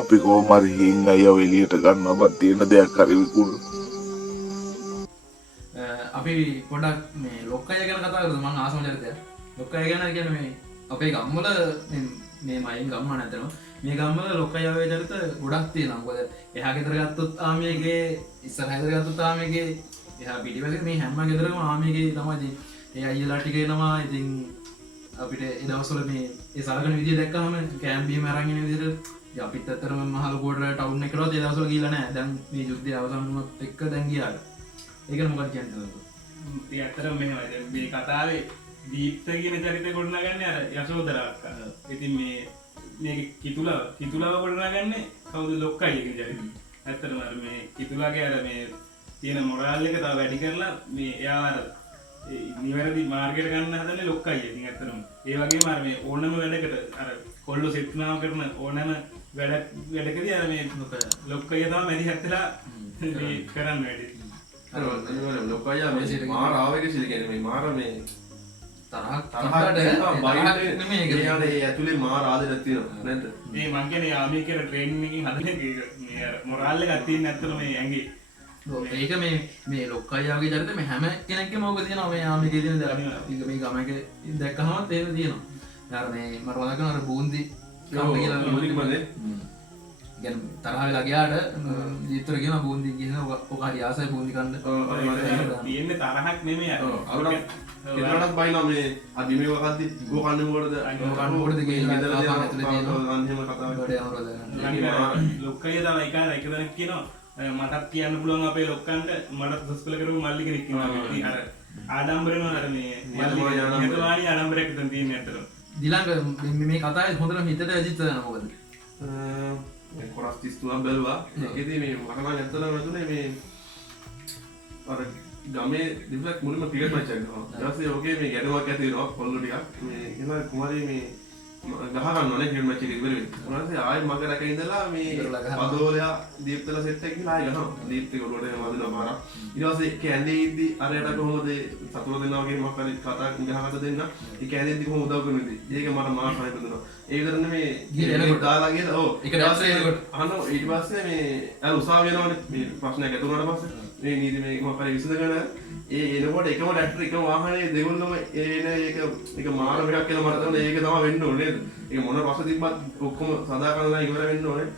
අපි කොහොම හරි හින් අයව එළියට ගන්නවත් තියෙන දෙයක් හරි විකුණු. අපි පොඩක් මේ ලොක්කය ගැන කතා කරමු. මම ආසම චරිතයක්. ලොක්කය ගැන කියන්නේ මේ අපේ ගම්වල මේ මයින් ගම්ම නැතන මේ ගම්වල ලොක්කයවේ චරිත ගොඩක් තියෙනවා. මොකද එහා ගෙදර ගත්තොත් ආමියගේ ඉස්සරහ ගෙදර ගත්තොත් ආමියගේ එහා පිටිපස්සේ මේ හැම ගෙදරම ආමියගේ තමයි ඒ අයියලා ටික එනවා. ඉතින් අපිට ඒ දවස්වල මේ ඒ සලකන විදිය දැක්කම කැම්ප් බීම අරන් ඉන්න විදිහට අපිත් අතරම මහ ලොකුවට ටවුන් එකකට ඒ දවස්වල ගිහලා නැහැ. දැන් මේ යුද්ධය අවසන් වුණොත් එක්ක දැන් ගියාට. ඒක මොකක්ද කියන්නේ? ඒ ඇත්තටම මෙහෙමයි. දැන් මේ කතාවේ දීප්ත කියන චරිතය ගොඩනගන්නේ අර යශෝදරා අක්කා. ඉතින් මේක කිතුලව ගොඩනගන්නේ කවුද? ලොක්කයි කියන චරිතය. ඇත්තටම අර මේ කිතුලාගේ අර මේ තියෙන මොරාල් එක තව වැඩි කරලා මේ එයා අර නිවැරදි මාර්ගයට ගන්න හදන්නේ ලොක්කයි. ඉතින් ඇත්තටම ඒ වගේම අර මේ ඕනම වැඩකට අර කොල්ලෝ සෙට්නාව කරන ඕනම වැඩකදී අර මේ ලොක්කය තමයි මැදි හැත්තලා මේ කරන්න වැඩි. අර ලොක්කයා මේ මාර ආවේග සිල් කියන්නේ මේ මාර මේ තරහට නෙමෙයි ඒක. ඒ ඇතුලේ මාර ආදරයක් තියෙනවා නේද? මේ මං කියන්නේ ආමී කියලා ට්‍රේනින් එකකින් හදන්නේ මේ අර මොරාල් එකක් තියෙන ඇත්තටම මේ ඇඟේ. ඒක මේ ලොක්කයියාගේ චරිත මේ හැම කෙනෙක්ගේම ඕක තියෙනවා. මේ ආමිගේ තියෙන දේ මේ ගමක දැක්කහමත් ඒක තියෙනවා. යාර මේ මට මතක කරන අර බූන්දි කම්බ කියලා මොනිකමනේ ගැන තරහ වෙලා ගියාට ජීවිතේ කියන බූන්දි කියන ඔක හරි ආසයි බූන්දි කන්න. තියෙන්නේ තරහක් නෙමෙයි අර. කෙනාටත් බයිනවා මේ අදිමේ වකද්දි ගෝ කන්නේ මොකටද? කන්න මොකටද කියලා ඉඳලා තාම ඇතුලේ තියෙනවා. අන්තිම කතාව ලොක්කය තමයි එක දෙනෙක් කියනවා මටත් කියන්න පුළුවන් අපේ ලොක්කන්ට මට සස්කල කරපු මල්ලි කෙනෙක් ඉන්නවා. අර ආඩම්බරේනවා අර මේ මල්ලි හිතවාණි ආඩම්බරයක් දැන් තියෙන්නේ ඇත්තටම. දිලංග මේ කතාවේ හොඳට හිතට ඇදිච්ච දන මොකද? කොරස් 33ක් බැලුවා. ඒකෙදි මේ මට නම් ඇත්තටම වැදුනේ මේ අර ගමේ දෙවිලක් මුලින්ම ක්‍රිකට් මැච් එකක් ගහනවා. ඊට පස්සේ ඔකේ මේ ගැටුමක් ඇති වෙනවා කොල්ලෝ ටිකක්. මේ කියලා කුමාරී මේ ගහ ගන්නවනේ ක්‍රිකට් මැච් එකේ ඉවර වෙන්නේ. ඊට පස්සේ ආයෙ මග රැක ඉඳලා මේ පදෝලයා දීප්තලා සෙට් එක ගිහලා ආයෙ ගහනවා. දීප්ති කොල්ලෝට වදිනවා මාරා. ඊට පස්සේ කැන්ඩේ ඉද්දි අරයට කොහොමද සතුර දෙන්නා වගේ මොකක් හරි කතා ගහකට දෙන්න. ඒ කැන්ඩේ ඉද්දි කොහොම උදව් කරන්නේ. ඒක මට මාර හරි පෙදුනා. ඒ විතර නෙමේ ගිහලා දාලා ගිහලා ඔව් ඒක දැස්සේ එනකොට අහනවා ඊට පස්සේ මේ අර උසාවිය යනවනේ මේ ප්‍රශ්නයක් ඇති වුණාට පස්සේ මේ නීති මේ මොකක් හරි විසඳගෙන ඒ එනකොට එකම ඩැක්ටර් එකම වාහනේ දෙගොල්ලම ඒක මාර එකක් කියලා මට තමයි ඒක තමයි වෙන්න ඕනේ නේද? ඒක මොන රස තිබ්බත් ඔක්කොම සදා කරලා ඉවර වෙන්න ඕනේ.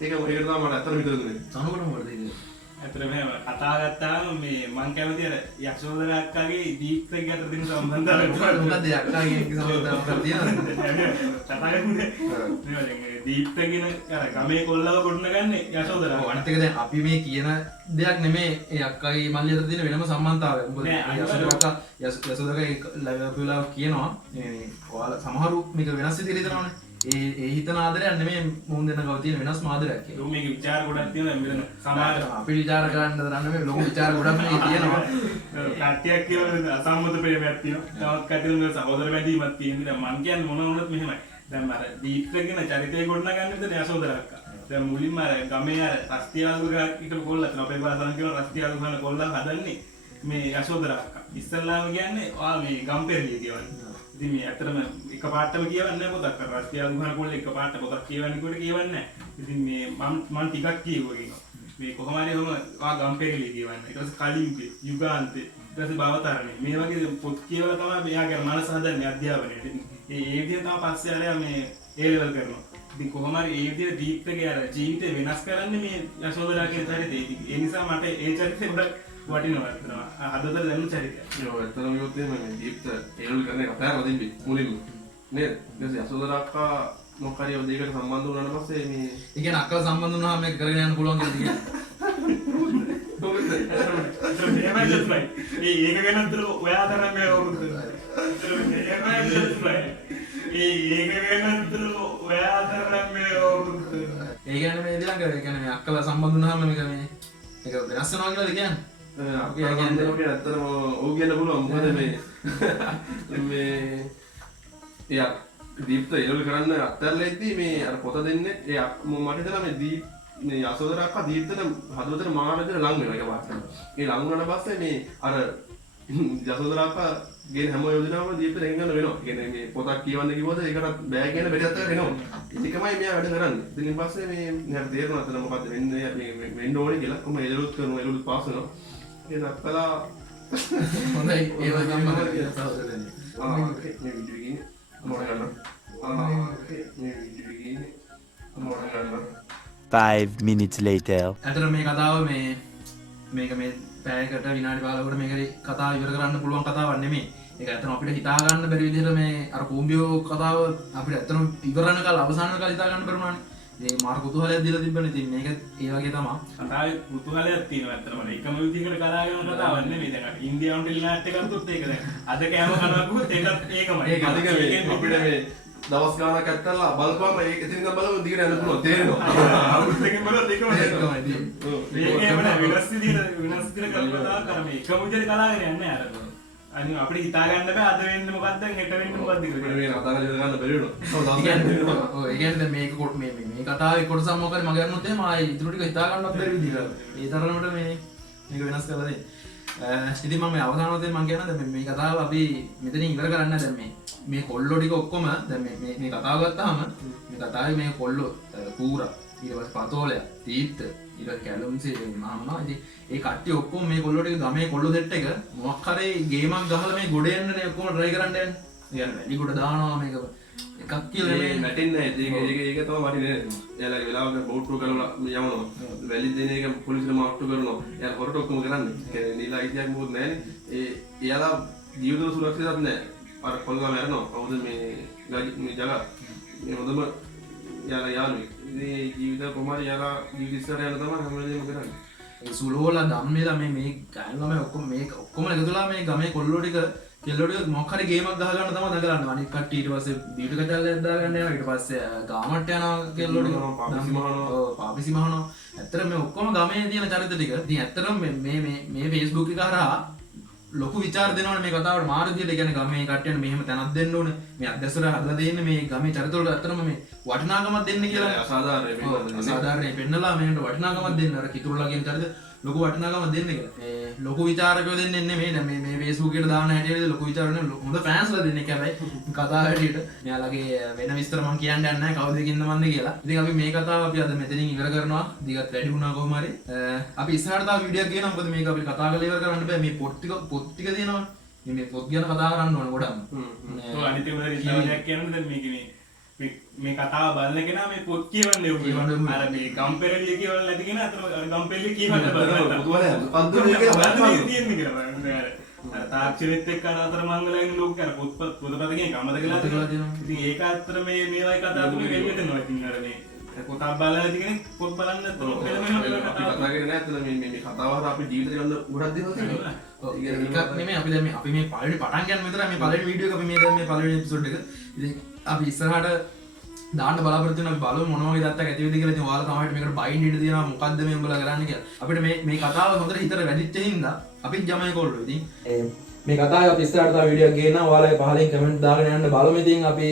ඒක තමයි මට ඇත්තටම හිතුනේ. සමහරවල් මොකද ඉන්නේ? ඇත්තටම මෙහෙම කතා ගත්තාම මේ මං කැමති අර යශෝදරා අක්කාගේ දීප්තගේ අතර තියෙන සම්බන්ධතාවය මොකද අක්කාගේ සම්බන්ධතාවයක් තියෙනවද? කතා කරන්නේ මේ දීප්ත කියන අර ගමේ කොල්ලව ගොඩනගන්නේ යශෝදරා. ඔව් අනිත් එක දැන් අපි මේ කියන දෙයක් නෙමේ ඒ අක්කාගේ මල්ලි අතර තියෙන වෙනම සම්බන්ධතාවයක්. මොකද යශෝදරාගේ ලැබුලා කියනවා මේ ඔයාලා සමහරු මේක වෙනස් විදිහට හිතනවානේ. ඒ හිතන ආදරයක් නෙමේ මුන් දෙන්න ගාව තියෙන වෙනස් ආදරයක් කියලා. මේක විචාර ගොඩක් තියෙනවා මෙතන සමාජ අපි විචාර කරන්න දරන්න මේ ලොකු විචාර ගොඩක් මේ තියෙනවා. කට්ටියක් කියලා අසම්මත ප්‍රේමයක් තියෙනවා. තවත් කට්ටියක් සහෝදර බැඳීමක් තියෙනවා. දැන් මං කියන්නේ මොන වුණත් මෙහෙමයි. දැන් අර දීප්ත කියන චරිතය ගොඩනගන්නේ මෙතන යශෝදරා අක්කා. දැන් මුලින්ම අර ගමේ අර රස්තියාදු ගහක් හිටපු කොල්ලා තමයි අපේ භාෂාවෙන් කියන රස්තියාදු ගහන කොල්ලා හදන්නේ මේ යශෝදරා අක්කා. ඉස්සල්ලාම කියන්නේ ඔයා මේ ගම්පෙරළිය කියවන්නේ. ඉතින් මේ ඇත්තටම එක පාටම කියවන්නේ නැහැ පොතක්. අර රස්තියාදු ගහන කොල්ල එක පාට පොතක් කියවන්නේ කොට කියවන්නේ නැහැ. ඉතින් මේ මම ටිකක් කියුවා කියනවා. මේ කොහොම හරි ඔයා ගම්පෙරළිය කියවන්නේ. ඊට පස්සේ කලින්පේ යුගාන්තේ ඊට පස්සේ භවතරණේ මේ වගේ පොත් කියවලා තමයි මෙයාගේ මනස හදන්නේ අධ්‍යාපනයේ. ඒ විදිහ තමයි පස්සේ ආරයා මේ A level කරනවා. ඉතින් කොහොම හරි ඒ විදිහට දීප්තගේ අර ජීවිතේ වෙනස් කරන්නේ මේ යශෝදරා කියන චරිතය. ඒ නිසා මට ඒ චරිතේ ගොඩක් වටිනවා. හදවතට දැනුණු චරිතයක්. ඒක ඇත්තටම කිව්වොත් එහෙම මේ දීප්ත ඒලුල් කරන කතා කරලා තිබ්බේ මුලින්ම. නේද? ඊට පස්සේ යශෝදරා අක්කා මොකක් හරි දෙයකට සම්බන්ධ වුණාට පස්සේ මේ ඒ කියන්නේ අක්කලා සම්බන්ධ වුණාම මේක කරගෙන යන්න පුළුවන් කියලා කියන්නේ. ඒක ගැන ඔයා තරම් මේ අවුරුද්ද. ඒක ගැන ඔයා තරම් මේ අවුරුද්ද. ඒ කියන්නේ මේ ළඟ ඒ කියන්නේ මේ අක්කලා සම්බන්ධ වුණාම මේක වෙනස් වෙනවා කියලාද කියන්නේ? අපි කියන්නේ ඇත්තටම ඔව් කියන්න පුළුවන්. මොකද මේ එයා දීප්ත ඒලුල් කරන්න අත්හැරලා ඉද්දි මේ අර පොත දෙන්නේ මට හිතෙනවා මේ මේ යශෝදරා අක්කා දීප්තට හදවතට මාර විදිහට ලං වෙනවා ඒක පාස්සේ. ඒ ලං වුණාට පස්සේ මේ අර යශෝදරා අක්කා ගෙන හැම යෝජනාවකම දීප්තට එංගන්න වෙනවා. ඒ කියන්නේ මේ පොතක් කියවන්න කිව්වොත් ඒකට බෑ කියන බෙදත් එක වෙනවා. ඒකමයි මෙයා වැඩ කරන්නේ. ඉතින් පස්සේ මේ මට තේරෙනවා අතන මොකද්ද වෙන්නේ මේ වෙන්න ඕනේ කියලා. කොහොම එළලුත් කරනවා එළලුත් පාස් වෙනවා. ඒක අක්කලා හොඳයි ඒව සම්බන්ධව කියලා සහෝදරයනි. මේ වීඩියෝ එකේ මොන ගන්න. මේ වීඩියෝ එකේ මොන ගන්න. 5 minutes later. ඇතර මේ කතාව මේක මේ පැයකට විනාඩි 15කට මේක කතාව ඉවර කරන්න පුළුවන් කතාවක් නෙමෙයි. ඒක ඇත්තටම අපිට හිතා ගන්න බැරි විදිහට මේ අර කූඹියෝ කතාව අපිට ඇත්තටම ඉවරනකල් අවසාන වෙනකල් හිතා ගන්න බැරුණානේ. මේ මාර කුතුහලයක් දීලා තිබ්බනේ. ඉතින් මේක ඒ වගේ තමයි. කතාවේ කුතුහලයක් තියෙනවා ඇත්තටම. එකම විදිහකට කතා කරන කතාවක් නෙමෙයි. දැන් අපි ඉන්දියානු ටෙලිනාට් එකක් ගත්තොත් ඒක දැන් අද කෑම කනවා කිව්වොත් ඒකත් ඒකමයි. ඒක අධික මේ අපිට මේ දවස් ගානක් ඇත්තලා බලපුවම ඒක එතනින් ඉඳන් බලමු දිගට යන්න පුළුවන් තේරෙනවා. අවුරුද්දකින් බලද්දි ඒකමයි. මේකේම නෑ වෙනස් විදිහට කල්පනා කරා මේ එකම විදිහට කලාගෙන යන්නේ අර. අනිත් අපිට හිතා ගන්න බෑ අද වෙන්නේ මොකක්ද හෙට වෙන්නේ මොකක්ද කියලා. මේ කතා කරලා ගන්න බැරි වෙනවා. ඒ කියන්නේ මේක මේ කතාවේ කොටසක් මොකද මම ගන්නොත් එහෙම ආයේ ඉතුරු ටික හිතා ගන්නවත් බැරි විදිහට. ඒ තරමට මේක වෙනස් කරලා දෙන්න. ඉතින් මම අවසානවතේ මම කියනවා මේ කතාව අපි මෙතනින් ඉවර කරන්න දැන් මේ කොල්ලෝ ටික ඔක්කොම දැන් මේ කතාව ගත්තාම මේ කතාවේ මේ කොල්ලෝ කූරා ඊට පස්සේ පතෝලය දීප්ත ඊට කැලුම්සේ මහම්මා ඉතින් ඒ කට්ටිය ඔක්කොම මේ කොල්ලෝ ටික ගමේ කොල්ලෝ දෙට්ට එක මොකක් හරි ගේමක් ගහලා මේ ගොඩ යන්නනේ ඔක්කොම try කරන්න යන්නේ. يعني වැඩි කොට දානවා මේක එකක් කියලා මේ නැටින්නේ නැහැ. ඒක තමයි වටිනේ. එයාලගේ වෙලාවක බෝට්ටු කරලා යවනවා. වැලි දෙන එක පොලිසියට මාට්ටු කරනවා. එයාලා හොරට ඔක්කොම කරන්නේ. කියන්නේ නීලා ඉතියක් මොකුත් නැහැනේ. එයාලා ජීවිත සුරක්ෂිතවත් නැහැ. අර කොල්ලා මැරෙනවා. කවුද මේ ජගා මේ හොඳම යාලා යාළුවෙක්. ඉතින් ජීවිත කොහමද යාලා ජීවිත ඉස්සරහ යන තමයි හැම වෙලේම කරන්නේ. ඒ සුලෝලා ධම්මේලා මේ ගෑනුම ඔක්කොම ඔක්කොම එකතුලා මේ ගමේ කොල්ලෝ ටික කෙල්ලෝ ටික මොකක් හරි ගේමක් ගහ ගන්න තමයි දඟලන්නේ. අනිත් කට්ටිය ඊට පස්සේ බීටු කචල්ලයක් දාගන්න යනවා. ඊට පස්සේ ගාමට යනවා කෙල්ලෝ ටික පාපිසි මහනවා. ඔව් පාපිසි මහනවා. ඇත්තට මේ ඔක්කොම ගමේ තියෙන චරිත ටික. ඉතින් ඇත්තටම මේ Facebook එක හරහා ලොකු විචාර දෙනවනේ මේ කතාවට මාර විදියට. ඒ කියන්නේ ගමේ කට්ටියන්ට මෙහෙම තැනක් දෙන්න ඕනේ. මේ අධ්‍යක්ෂර හදලා දෙන්නේ මේ ගමේ චරිත වලට ඇත්තටම මේ වටිනාකමක් දෙන්න කියලා. අසාධාරණයි පෙන්නලා. අසාධාරණයි පෙන්නලා මේකට වටිනාකමක් දෙන්න. අර කිතුරුලා කියන චරිත ලොකු වටිනාකමක් දෙන්න කියලා. ඒ ලොකු විචාරකයෝ දෙන්නේ නෙමෙයි. දැන් මේ Facebook එකට දාන හැටියට ලොකු විචාරනේ හොඳ ෆෑන්ස්ලා දෙන්නේ. හැබැයි කතාව හැටියට මෙයාලගේ වෙන විස්තර මම කියන්න යන්නේ නැහැ කවුද කින්ද මන්ද කියලා. ඉතින් අපි මේ කතාව අපි අද මෙතනින් ඉවර කරනවා. දිගත් වැඩි වුණා කොහොම හරි. අපි ඉස්සරහට තව වීඩියෝ එකක් ගේනවා. මොකද මේක අපිට කතා කරලා ඉවර කරන්න බෑ. මේ පොත් ටික තියෙනවා. මේ පොත් ගැන කතා කරන්න ඕනේ ගොඩක්. ඔව් අනිත් එක මොකද ඉස්සරහට කියන්න දැන් මේ කතාව බලන කෙනා මේ පොත් කියවන්නේ අර මේ ගම්පෙරළිය කියවන්න නැති කෙනා අතන අර ගම්පෙරළිය කියවන්න බලන්න පුදුමයි. පන්දුර එක තියෙන්නේ කියලා බලන්න. අර තාක්ෂණෙත් එක්ක අතර මංගලයන් ලෝක අර පොතපතකින් ගමද කියලා තියෙනවා. ඉතින් ඒක අතර මේ මේවයි කතා තුනේ වෙන්නේ දෙනවා. ඉතින් අර මේ පොතක් බලලා නැති කෙනෙක් පොත් බලන්න නැතුව කතා කරන්නේ නැහැ. මේ කතාව හරහා අපි ජීවිතේ ගන්න ගොඩක් දේවල් තියෙනවා. ඒකත් නෙමෙයි අපි දැන් අපි මේ පළවෙනි පටන් ගන්න විතරයි මේ පළවෙනි වීඩියෝ එක අපි මේ දැන් මේ පළවෙනි එපිසෝඩ් එක. ඉතින් අපි ඉස්සරහට දාන්න බලාපොරොත්තු වෙනවා. අපි බලමු මොන වගේ දත්තක් ඇති වෙයිද කියලා. ඉතින් ඔයාලා තමයි මේකට බයින්ඩ් ඉඩ දෙනවා. මොකද්ද මේ උඹලා කරන්නේ කියලා. අපිට මේ කතාව හොඳට හිතට වැඩිච්ච හින්දා අපිත් ජමයි කොල්ලෝ. ඉතින් මේ කතාවේ අපි ඉස්සරහට තව වීඩියෝ එකක් ගේනවා. ඔයාලා පහලින් කමෙන්ට් දාගෙන යන්න බලමු. ඉතින් අපි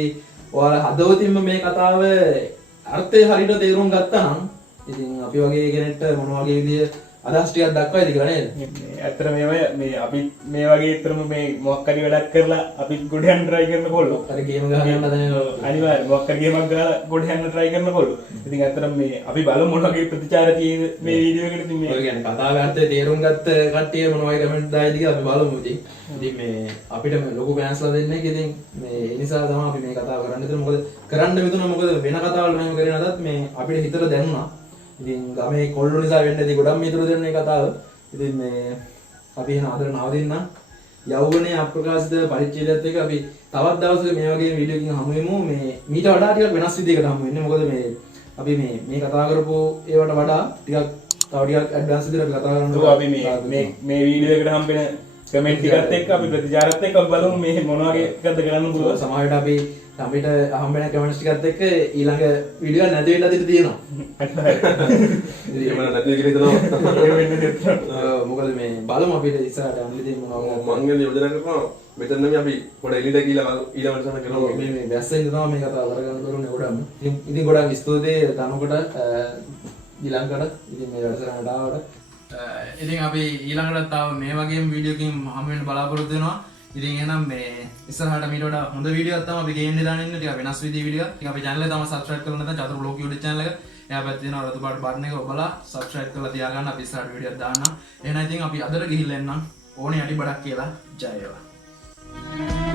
ඔයාලා හදවතින්ම මේ කතාවේ අර්ථය හරියට තේරුම් ගත්තා නම් ඉතින් අපි වගේ කෙනෙක්ට මොන වගේ විදිය අදහස් ටිකක් දක්වයිද කියලා නේද? ඇත්තට මේ අපි මේ වගේ තරම මේ මොකක් හරි වැඩක් කරලා අපි ගොඩ යන්න try කරනකොල්ලෝ අර ගේම් ගහන්න හදන අනිවාර්යයෙන් මොකක් හරි ගේමක් ගහලා ගොඩ යන්න try කරනකොල්ලෝ ඉතින් ඇත්තට මේ අපි බලමු මොන වගේ ප්‍රතිචාර තියෙන මේ වීඩියෝ එකට ඉතින් මේ ඔය කියන්නේ කතාවේ අර්ථය තේරුම් ගත්ත කට්ටිය මොන වගේ කමෙන්ට් දායිද කියලා අපි බලමු ඉතින්. ඉතින් මේ අපිට මේ ලොකු ෆෑන්ස්ලා දෙන්නේ ඉතින් මේ ඒ නිසා තමයි අපි මේ කතාව කරන්න ඉතින් මොකද කරන්න මෙතුණා මොකද වෙන කතාවල් මෙහෙම කරේ නැතත් මේ අපිට හිතට දැනුණා. ඉතින් ගමේ කොල්ලෝ නිසා වෙන්නේ ඉතින් ගොඩක් මිතුරු දෙන්න මේ කතාව. ඉතින් මේ අපි එන ආදර නවදින්න යෞවනයේ අප්‍රකාශිත පරිච්ඡේදයත් එක්ක අපි තවත් දවසක මේ වගේ වීඩියෝ එකකින් හමු වෙමු. මේ මීට වඩා ටිකක් වෙනස් විදිහකට හමු වෙන්නේ. මොකද මේ අපි මේ කතා කරපු ඒවට වඩා ටිකක් තව ටිකක් ඇඩ්වාන්ස් විදිහට අපි කතා කරනවා. අපි මේ වීඩියෝ එකට හම්බෙන කමෙන්ට් ටිකත් එක්ක අපි ප්‍රතිචාරත් එක්ක අපි බලමු මේ මොන වගේ එකක්ද කරන්න පුළුවන්. සමහරවිට අපි අපිට හම්බෙන කමෙන්ට්ස් ටිකත් එක්ක ඊළඟ වීඩියෝ එක නැති වෙන්න අදිට තියෙනවා. එහෙම නැති කියලා හිතනවා. මොකද මේ බලමු අපිට ඉස්සරහට යන්න ඉතින් මොනවා මං ගැන යෝජනා කරනවා මෙතන නම් අපි පොඩ එළියට ගිහලා ඊළඟට සම කරනවා. මේ වැස්සෙන් තමයි මේ කතාව කරගන්න ඕනේ ගොඩක්. ඉතින් ගොඩක් ස්තුතියි තනුකට ඊළඟට ඉතින් මේ වැඩසටහනට ආවට. ඉතින් අපි ඊළඟට තව මේ වගේම වීඩියෝ එකකින් හමු වෙන්න බලාපොරොත්තු වෙනවා. ඉතින් එහෙනම් මේ ඉස්සරහට මීට වඩා හොඳ වීඩියෝ එකක් තමයි අපි ගේන්න දාන්න ඉන්නේ. ටික වෙනස් විදිහේ වීඩියෝ එකක්. ඉතින් අපි channel එක තමයි subscribe කරලා නැත්නම් චතුර vlog YouTube channel එක. එයා පැත්තේ තියෙන රතු පාට බටන් එක ඔබලා subscribe කරලා තියාගන්න. අපි ඉස්සරහට වීඩියෝ එකක් දාන්නම්. එහෙනම් ඉතින් අපි අදට ගිහිල්ලා එන්නම්. ඕනේ අඩි බඩක් කියලා ජය වේවා.